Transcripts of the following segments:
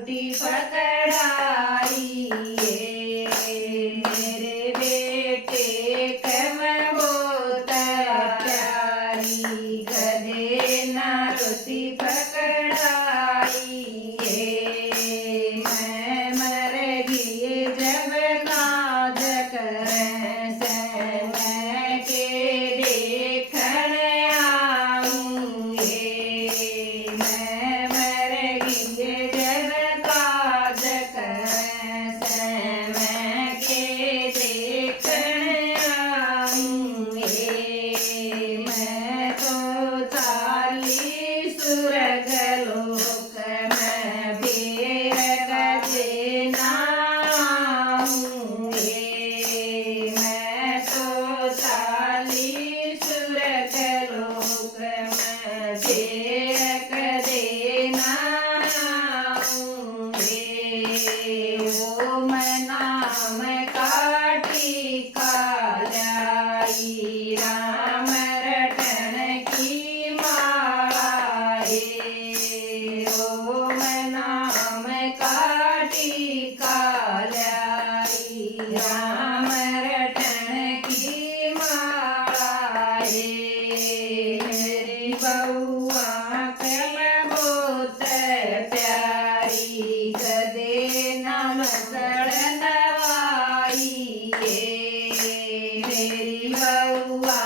रोटी पकड़ाई मेरे बेटे कम बहुत प्यारी गदे ना रोटी पकड़ाई मैं मर गई जब काज करें मैं के देखण आऊंगे मैं मर गई जब काज करें मैं के देखण आऊंगे मैं तो चाली सुरग लोक में फिर कदे ना आऊंगे मैं तो चाली सुरग लोक में फिर कदे ना आऊंगे वो नाम काटी कालाई राम रटन की माला ओम नाम काटी कालाई राम रटन की माला मेरी बउआ कम बहुत प्यारी गदे नाम सड़नवाई मेरी बउआ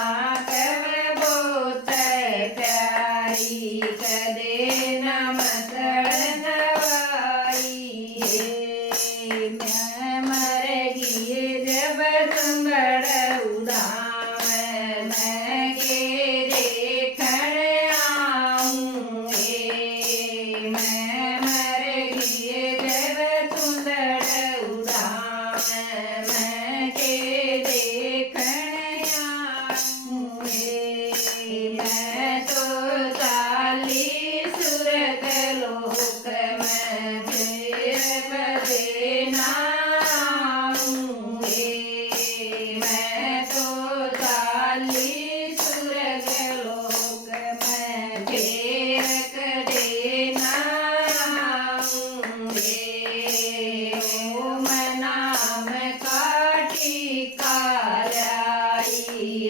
कम बहुत प्यारी गदे नाम सड़नवाई मैं मर गई जब संगड़ उदाम मैं के देखण आऊंगे मैं मर गई जब सुंदर उदाम मैं के देखण आऊंगे मैं तो चाली सुरग लोक में फिर कदे ना आऊंगे मैं तो चाली सुरग लोक में फिर कदे ना आऊंगे ओम नाम काटी कालाई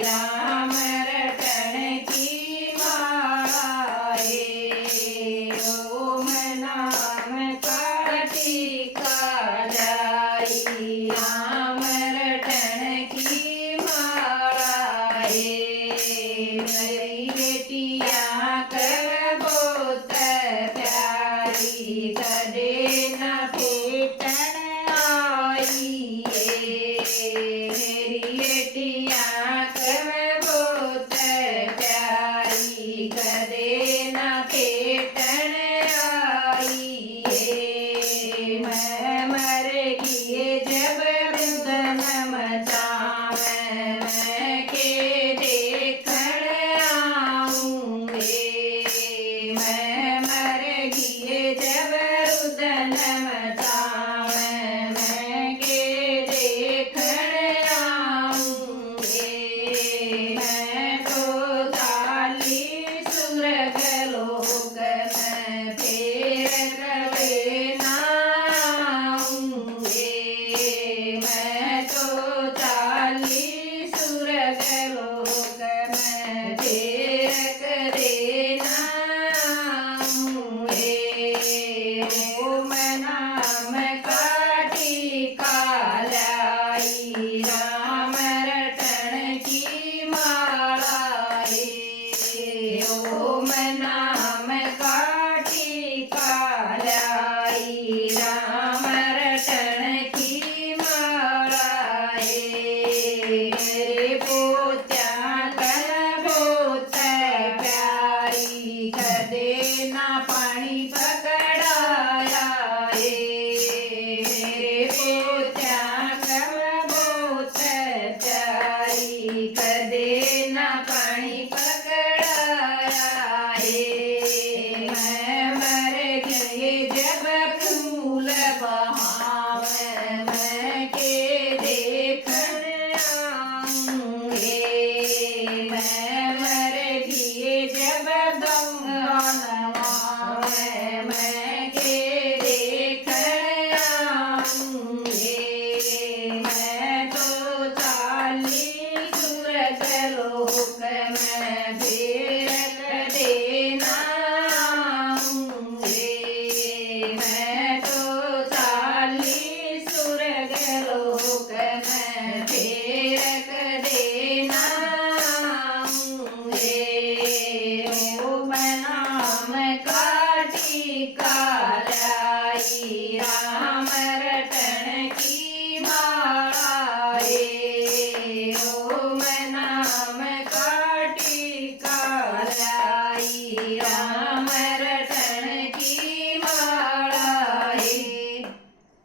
राम रटन की माला ओम नाम काटी कालाई राम रटन की माला मेरी बेटिया कर बहुत प्यारी कदे न पेटन आई मेरी बेटिया कर बहुत प्यारी कदे न पेटन आई मैं मर गई जब रुदन मचावे मैं के देखण आऊंगे मैं मर गई जब रुदन